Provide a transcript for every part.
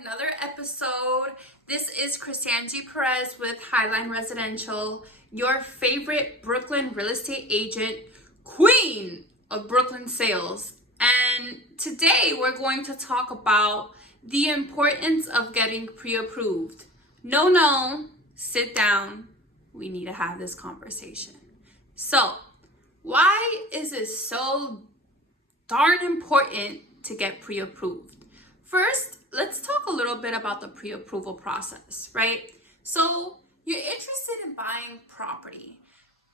another episode. This is Chrisangie Perez with Highline Residential, your favorite Brooklyn real estate agent, queen of Brooklyn sales. And today we're going to talk about the importance of getting pre-approved. No, sit down. We need to have this conversation. So, why is it so darn important to get pre-approved? First, let's talk a little bit about the pre-approval process, right? So you're interested in buying property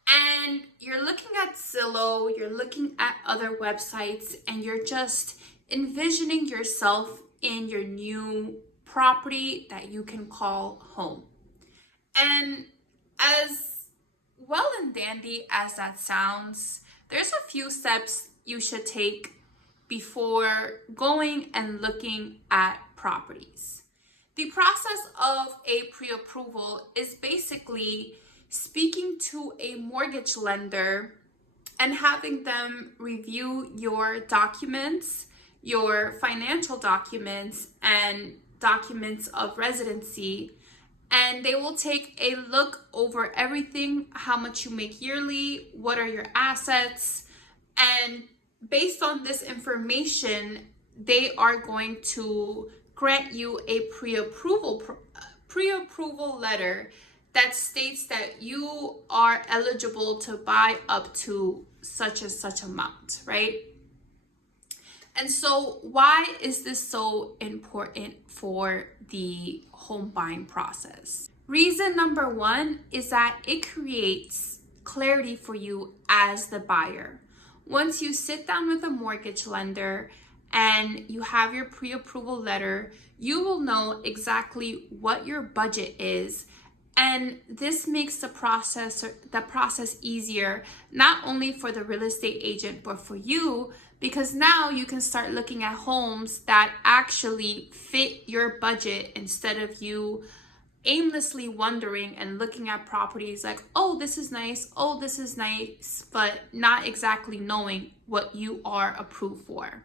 and you're looking at Zillow, you're looking at other websites, and you're just envisioning yourself in your new property that you can call home. And as well and dandy as that sounds, there's a few steps you should take before going and looking at properties. The process of a pre-approval is basically speaking to a mortgage lender and having them review your documents, your financial documents, and documents of residency. And they will take a look over everything, how much you make yearly, what are your assets, and based on this information, they are going to grant you a pre-approval letter that states that you are eligible to buy up to such and such amount, right? And so why is this so important for the home buying process? Reason number one is that it creates clarity for you as the buyer. Once you sit down with a mortgage lender and you have your pre-approval letter, you will know exactly what your budget is. And this makes the process easier, not only for the real estate agent, but for you, because now you can start looking at homes that actually fit your budget instead of you aimlessly wondering and looking at properties like, oh, this is nice, but not exactly knowing what you are approved for.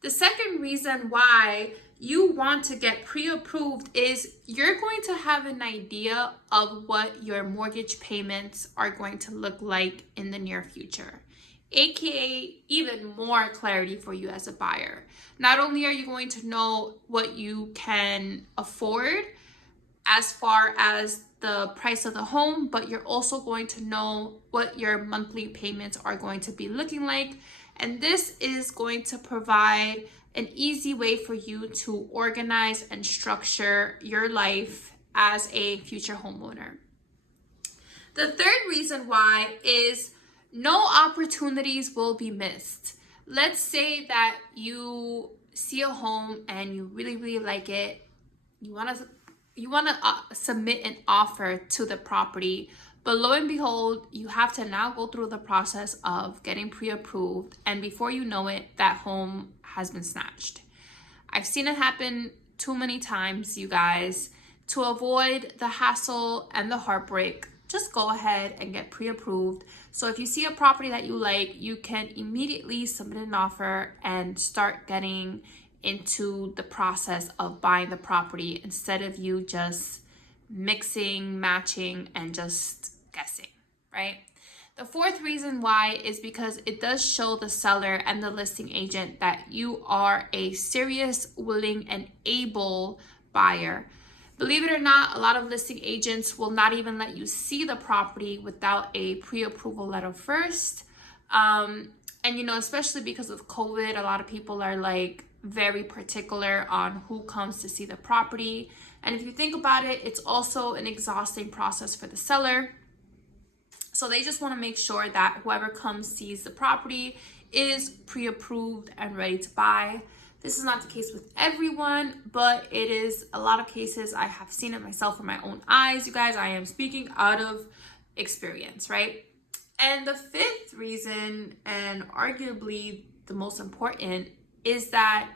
The second reason why you want to get pre-approved is you're going to have an idea of what your mortgage payments are going to look like in the near future, aka even more clarity for you as a buyer. Not only are you going to know what you can afford as far as the price of the home, but you're also going to know what your monthly payments are going to be looking like. And this is going to provide an easy way for you to organize and structure your life as a future homeowner. The third reason why is no opportunities will be missed. Let's say that you see a home and you really like it. You want to submit an offer to the property, but lo and behold, you have to now go through the process of getting pre-approved, and before you know it, that home has been snatched. I've seen it happen too many times, you guys. To avoid the hassle and the heartbreak, just go ahead and get pre-approved. So if you see a property that you like, you can immediately submit an offer and start getting into the process of buying the property instead of you just mixing, matching, and just guessing, right? The fourth reason why is because it does show the seller and the listing agent that you are a serious, willing, and able buyer. Believe it or not, a lot of listing agents will not even let you see the property without a pre-approval letter first. And especially because of COVID, a lot of people are like very particular on who comes to see the property. And if you think about it, it's also an exhausting process for the seller. So they just want to make sure that whoever comes sees the property is pre-approved and ready to buy. This is not the case with everyone, but it is a lot of cases. I have seen it myself with my own eyes. You guys, I am speaking out of experience, right? And the fifth reason, and arguably the most important, is that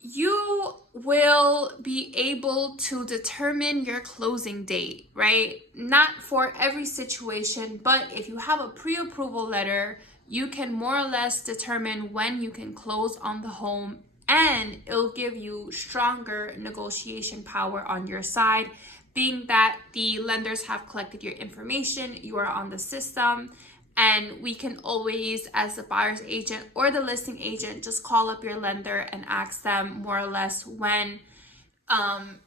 you will be able to determine your closing date, right? Not for every situation, but if you have a pre-approval letter, you can more or less determine when you can close on the home and it'll give you stronger negotiation power on your side, being that the lenders have collected your information, you are on the system, and we can always, as the buyer's agent or the listing agent, just call up your lender and ask them more or less when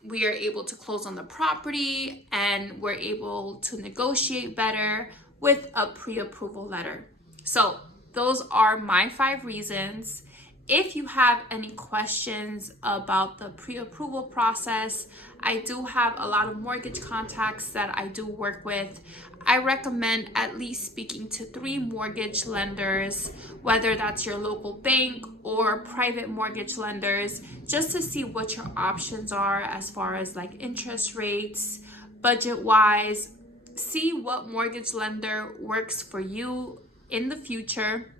we are able to close on the property, and we're able to negotiate better with a pre-approval letter. So those are my 5 reasons. If you have any questions about the pre-approval process, I do have a lot of mortgage contacts that I do work with. I recommend at least speaking to 3 mortgage lenders, whether that's your local bank or private mortgage lenders, just to see what your options are as far as like interest rates, budget-wise. See what mortgage lender works for you in the future.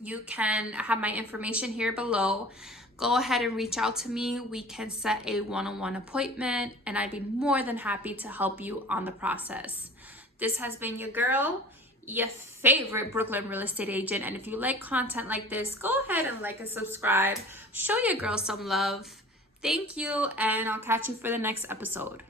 You can have my information here below. Go ahead and reach out to me. We can set a one-on-one appointment, and I'd be more than happy to help you on the process. This has been your girl, your favorite Brooklyn real estate agent. And if you like content like this, go ahead and like and subscribe. Show your girl some love. Thank you, and I'll catch you for the next episode.